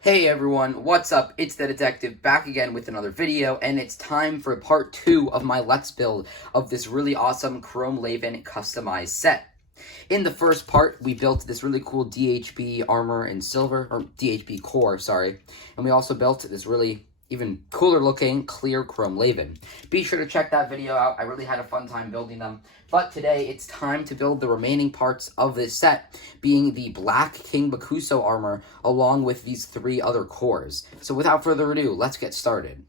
Hey everyone, what's up? It's the Detective back again with another video, and it's time for part 2 of my Let's Build of this really awesome Chrome Levan customized set. In the first part, we built this really cool DHB armor in silver, or DHB core, sorry, and we also built this really even cooler looking clear Chrome Levan. Be sure to check that video out. I really had a fun time building them. But today it's time to build the remaining parts of this set, being the black King Bakuso armor along with these 3 other cores. So without further ado, let's get started.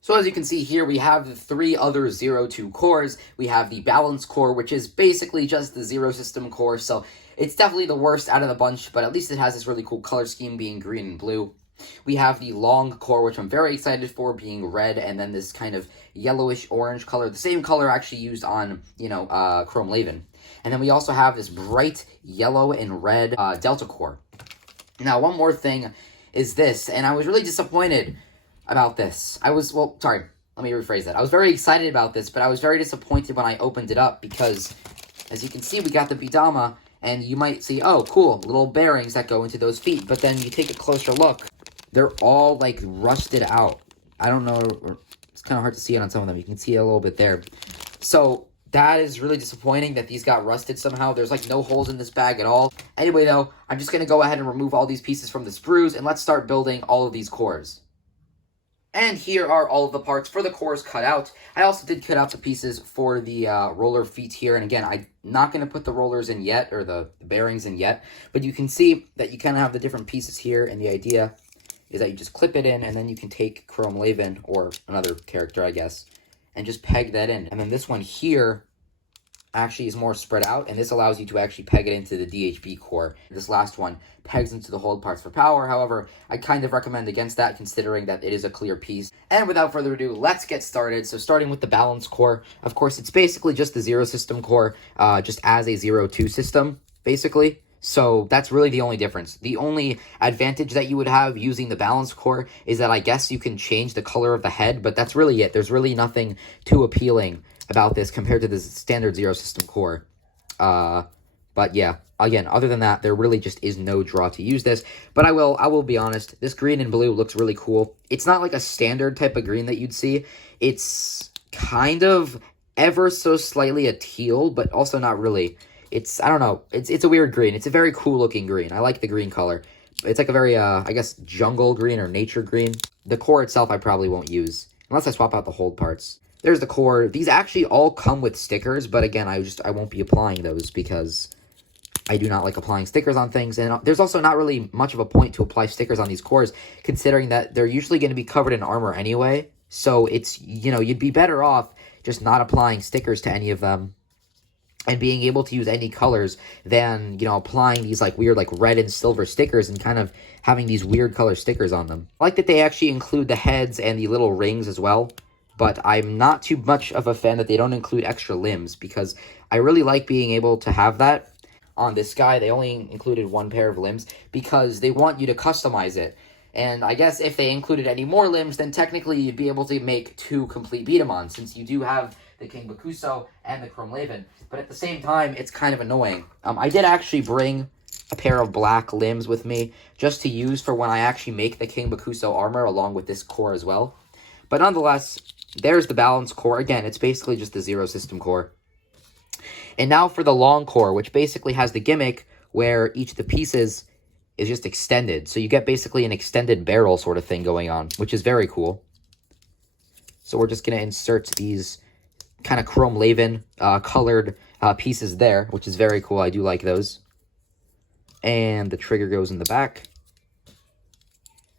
So as you can see here, we have the 3 other 0-2 cores. We have the balance core, which is basically just the zero system core, so it's definitely the worst out of the bunch, but at least it has this really cool color scheme being green and blue. We have the long core, which I'm very excited for, being red, and then this kind of yellowish orange color, the same color actually used on, Chrome Levan. And then we also have this bright yellow and red Delta core. Now, one more thing is this, and I was really disappointed about this. Let me rephrase that. I was very excited about this, but I was very disappointed when I opened it up because, as you can see, we got the B-Daman, and you might see, oh, cool, little bearings that go into those feet, but then you take a closer look. They're all, like, rusted out. I don't know, it's kind of hard to see it on some of them. You can see it a little bit there. So, that is really disappointing that these got rusted somehow. There's, like, no holes in this bag at all. Anyway, though, I'm just going to go ahead and remove all these pieces from the sprues, and let's start building all of these cores. And here are all of the parts for the cores cut out. I also did cut out the pieces for the roller feet here. And again, I'm not going to put the rollers in yet, or the bearings in yet. But you can see that you kind of have the different pieces here, and the idea is that you just clip it in, and then you can take Chrome Levan, or another character, I guess, and just peg that in. And then this one here actually is more spread out, and this allows you to actually peg it into the DHB core. This last one pegs into the hold parts for power. However, I kind of recommend against that, considering that it is a clear piece. And without further ado, let's get started. So starting with the balance core, of course, it's basically just the zero system core, just as a 0-2 system, basically. So that's really the only difference. The only advantage that you would have using the balance core is that I guess you can change the color of the head, but that's really it. There's really nothing too appealing about this compared to the standard zero system core. But yeah, again, other than that, there really just is no draw to use this. But I will be honest, this green and blue looks really cool. It's not like a standard type of green that you'd see. It's kind of ever so slightly a teal, but also not really. I don't know, it's a weird green. It's a very cool looking green. I like the green color. It's like a very, I guess, jungle green or nature green. The core itself I probably won't use, unless I swap out the hold parts. There's the core. These actually all come with stickers, but again, I won't be applying those because I do not like applying stickers on things. And there's also not really much of a point to apply stickers on these cores, considering that they're usually going to be covered in armor anyway. So it's, you'd be better off just not applying stickers to any of them and being able to use any colors than, applying these, weird, red and silver stickers and kind of having these weird color stickers on them. I like that they actually include the heads and the little rings as well, but I'm not too much of a fan that they don't include extra limbs, because I really like being able to have that. On this guy, they only included 1 pair of limbs because they want you to customize it. And I guess if they included any more limbs, then technically you'd be able to make 2 complete B-Daman, since you do have the King Bakuso and the Chrome Levan. But at the same time, it's kind of annoying. I did actually bring a pair of black limbs with me, just to use for when I actually make the King Bakuso armor, along with this core as well. But nonetheless, there's the balance core. Again, it's basically just the zero system core. And now for the long core, which basically has the gimmick where each of the pieces is just extended. So you get basically an extended barrel sort of thing going on, which is very cool. So we're just going to insert these kind of Chrome Levan colored pieces there, which is very cool. I do like those. And the trigger goes in the back.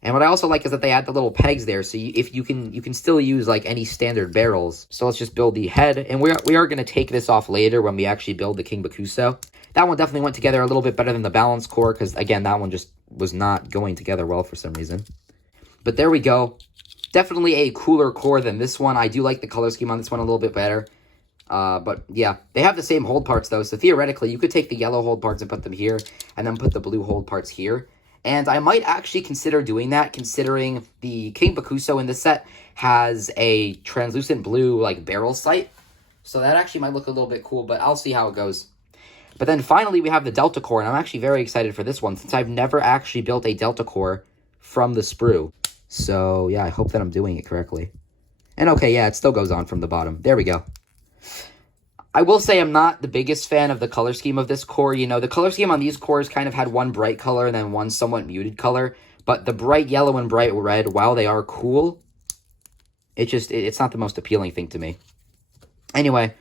And what I also like is that they add the little pegs there, so if you can still use any standard barrels. So let's just build the head, and we are going to take this off later when we actually build the King Bakuso. That one definitely went together a little bit better than the balance core, because again, that one just was not going together well for some reason. But there we go. Definitely a cooler core than this one. I do like the color scheme on this one a little bit better. But yeah, they have the same hold parts though, so theoretically you could take the yellow hold parts and put them here, and then put the blue hold parts here. And I might actually consider doing that, considering the King Bakuso in this set has a translucent blue, barrel sight. So that actually might look a little bit cool, but I'll see how it goes. But then finally we have the Delta core, and I'm actually very excited for this one, since I've never actually built a Delta core from the sprue. So, yeah, I hope that I'm doing it correctly. And okay, yeah, it still goes on from the bottom. There we go. I will say I'm not the biggest fan of the color scheme of this core. You know, the color scheme on these cores kind of had one bright color and then one somewhat muted color. But the bright yellow and bright red, while they are cool, it's not the most appealing thing to me. Anyway,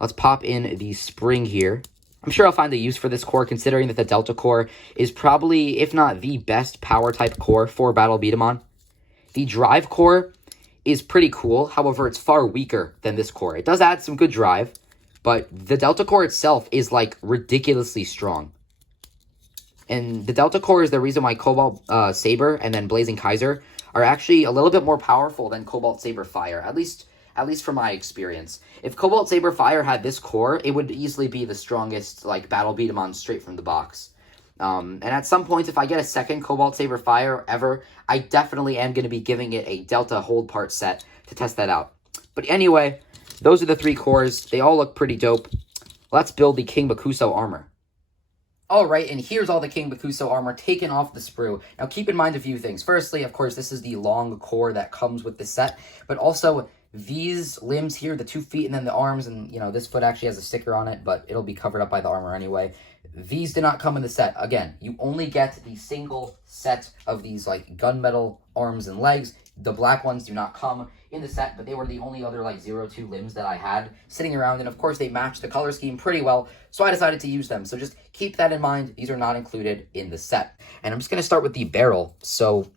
let's pop in the spring here. I'm sure I'll find a use for this core, considering that the Delta core is probably, if not the best power type core for Battle B-Daman. The drive core is pretty cool. However, it's far weaker than this core. It does add some good drive, but the Delta core itself is like ridiculously strong. And the Delta core is the reason why Cobalt Saber and then Blazing Kaiser are actually a little bit more powerful than Cobalt Saber Fire, at least from my experience. If Cobalt Saber Fire had this core, it would easily be the strongest like Battle B-Daman straight from the box. And at some point, if I get a second Cobalt Saber Fire ever, I definitely am going to be giving it a Delta hold part set to test that out. But anyway, those are the 3 cores. They all look pretty dope. Let's build the King Bakuso armor. Alright, and here's all the King Bakuso armor taken off the sprue. Now keep in mind a few things. Firstly, of course, this is the long core that comes with the set, but also these limbs here, the 2 feet and then the arms, and you know, this foot actually has a sticker on it, but it'll be covered up by the armor anyway. These did not come in the set. Again, you only get the single set of these like gunmetal arms and legs. The black ones do not come in the set, but they were the only other like 02 limbs that I had sitting around, and of course they match the color scheme pretty well, so I decided to use them. So just keep that in mind. These are not included in the set. And I'm just going to start with the barrel. So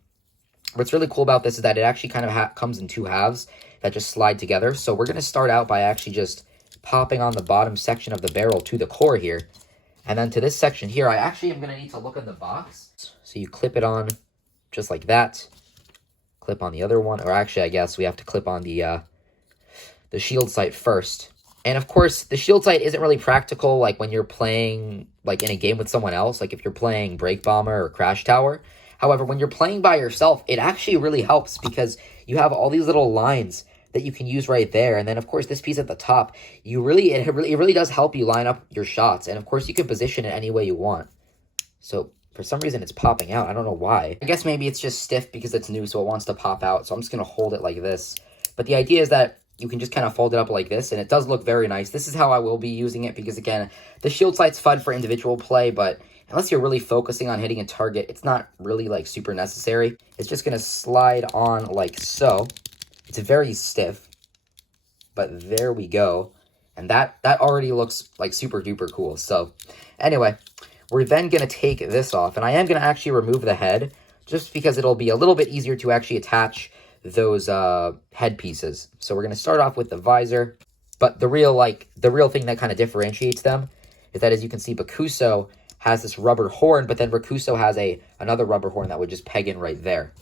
what's really cool about this is that it actually kind of comes in 2 halves that just slide together. So we're going to start out by actually just popping on the bottom section of the barrel to the core here. And then to this section here, I actually am going to need to look in the box. So you clip it on just like that. Clip on the other one, or actually I guess we have to clip on the shield sight first. And of course the shield sight isn't really practical like when you're playing like in a game with someone else, like if you're playing Break Bomber or Crash Tower. However, when you're playing by yourself, it actually really helps because you have all these little lines that you can use right there, and then of course this piece at the top, it really does help you line up your shots, and of course you can position it any way you want. So for some reason, it's popping out. I don't know why. I guess maybe it's just stiff because it's new, so it wants to pop out. So I'm just going to hold it like this. But the idea is that you can just kind of fold it up like this, and it does look very nice. This is how I will be using it because, again, the shield sight's fun for individual play, but unless you're really focusing on hitting a target, it's not really, like, super necessary. It's just going to slide on like so. It's very stiff, but there we go. And that already looks, like, super duper cool. So, anyway, we're then going to take this off, and I am going to actually remove the head, just because it'll be a little bit easier to actually attach those head pieces. So we're going to start off with the visor, but the real thing that kind of differentiates them is that, as you can see, Bakuso has this rubber horn, but then Bakuso has another rubber horn that would just peg in right there.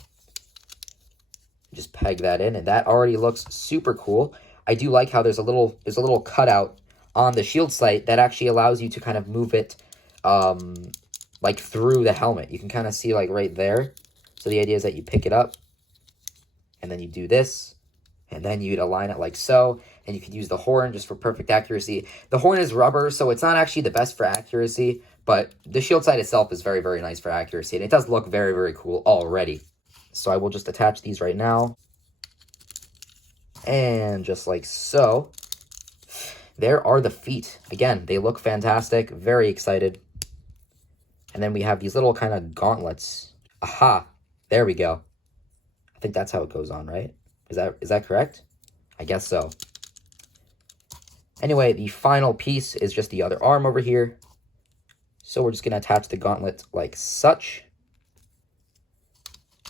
Just peg that in, and that already looks super cool. I do like how there's a little cutout on the shield sight that actually allows you to kind of move it like through the helmet. You can kind of see like right there. So the idea is that you pick it up and then you do this, and then you'd align it like so, and you could use the horn just for perfect accuracy. The horn is rubber, so it's not actually the best for accuracy, but the shield sight itself is very, very nice for accuracy, and it does look very, very cool already. So I will just attach these right now, and just like so. There are the feet. Again, they look fantastic. Very excited. And then we have these little kind of gauntlets. Aha! There we go. I think that's how it goes on, right? Is that correct? I guess so. Anyway, the final piece is just the other arm over here. So we're just going to attach the gauntlet like such.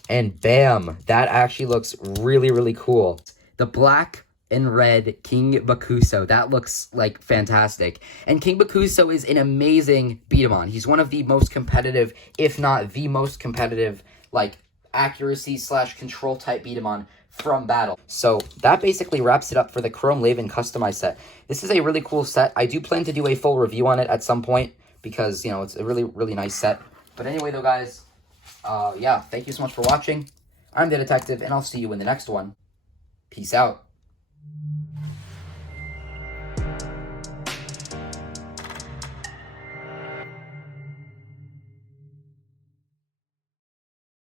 And bam! That actually looks really, really cool. The black and red King Bakuso. That looks like fantastic. And King Bakuso is an amazing beat-em-on. He's one of the most competitive, if not the most competitive, like accuracy / control type beat-em-on from Battle. So that basically wraps it up for the Chrome Levan customized set. This is a really cool set. I do plan to do a full review on it at some point because, you know, it's a really, really nice set. But anyway, though, guys, yeah, thank you so much for watching. I'm the Detective, and I'll see you in the next one. Peace out.